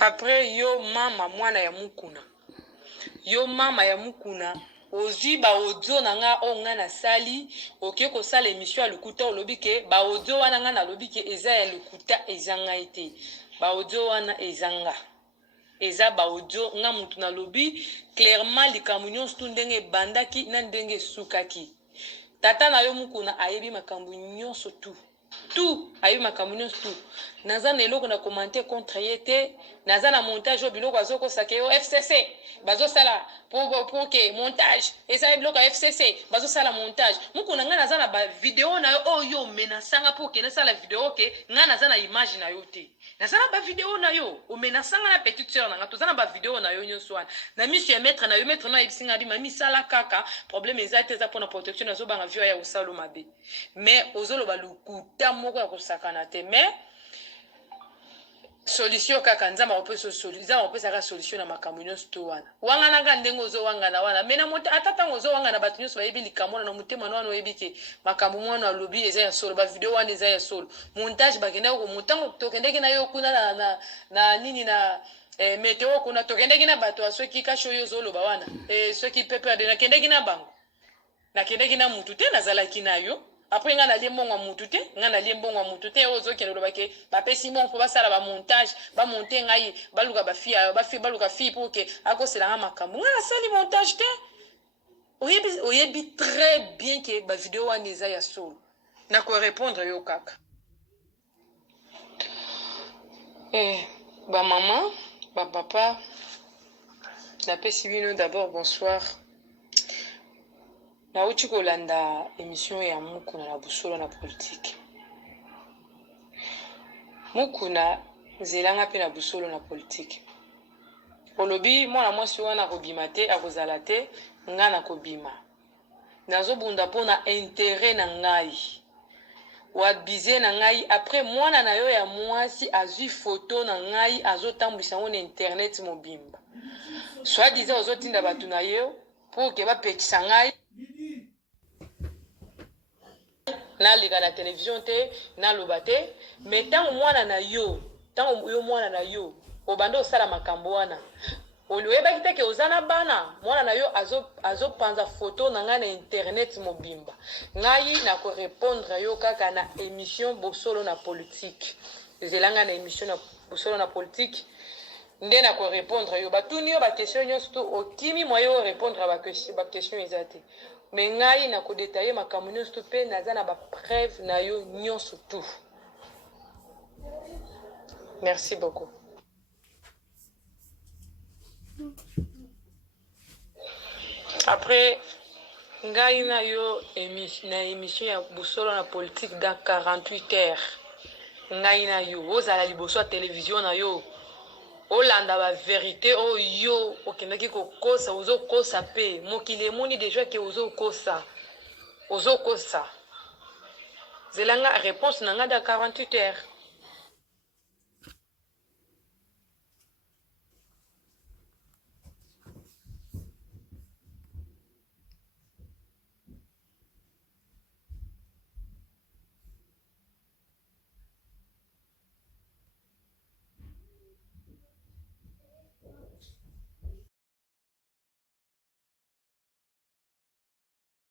Après yo mama mwana ya mukuna. Yo mama ya mukuna ozwi ba audio na nga o nga na sali oke ko sala émission ya lukuta olobi ke ba audio wana nga na lobi ke eza ya lukuta ezanga ete ba audio wana ezanga eza ba audio nga mutu na lobi clairement likambo nyonso tu ndenge bandaki na ndenge sukaki tata na yo mukuna ayebi makambo nyonso tu ayebi makambo nyonso tu naza na eloko na commenter contre ye te naza na montage oyo biloko azokosaka yo FCC bazosala pour ke montage ezala biloko ya FCC bazosala montage mukuna nga naza na bavideo na yo oyo omenasanga pour ke nasala video ke nga naza na image na yo te naza na bavideo na yo omenasanga na petite sœur na nga toza na bavideo na yo nyonso wana na miso ya maître na yo maître na yebisinga di mamisala kaka problème eza te eza mpona protection nazobanga vio ya kosala mabe mais ozoloba lukuta moko ya kosakana te mais solution kaka nzamba opesaka solution na makambo nyonso to wana wangana ndenge ozowangana wana mena moto ata ntango ozowangana bato nyonso bayebi likambo wana na motema na wana oyebi ke makambo mwana alobi eza ya solo bavideo wana eza ya solo montage bakendaki komotango tokendeki na yo kuna na nini na meteo kuna tokendeki na bato soki kasho oyo ozoloba wana soki pepe nakendeki na bango nakendeki na mutu te nazalaki na yo après nga na liembongo mutu te nga na liembongo mutu te ozo kende loba ke ba pesi mon pour basala ba montage ba monter ngai baluka ba fille baluka fille pour que akosela nga makambo nga na sali montage te oyebi très bien que ba vidéo wana eza ya solo na ko répondre yo kaka ba maman ba papa na pesi bino d'abord bonsoir. Nauchi kolanda émission ya mukuna na busolo na politique. Mukuna zelanga pe na busolo na politique. Olobi mwana mwasi wana kobima te akozala te nga na kobima. Nazobunda pona intérêt na ngai. Wabize na ngai après mwana na yo ya mwasi azwi photo na ngai azotambwisa na internet mobimba. Soit disant ozotinda batu na yo pour ke bapekisa ngai na liga na télévision te na lobate mais tango mwana na yo mwana na yo obando osala makambo wana oyebaki te ke ozana bana mwana na yo azopanza photo na ngai na internet mobimba ngai na ko répondre yo kaka na émission bosolo na politique zelanga na émission na bosolo na politique nde na ko répondre yo batuni yo ba question nyonso to okimi moyo répondre ba question ezate mais ngai na ko détailler makambo nyonso to pe naza na ba preuve na yo nyonso tout. Merci beaucoup. Après ngai na yo émission ya busolo na politique dans 48 heures ngai na yo ozala liboso ya télévision na yo olanda ba vérité oyo okendaki kokosa ozokosa pe mokili emoni déjà ke ozokosa zelanga réponse na nga da 48 heures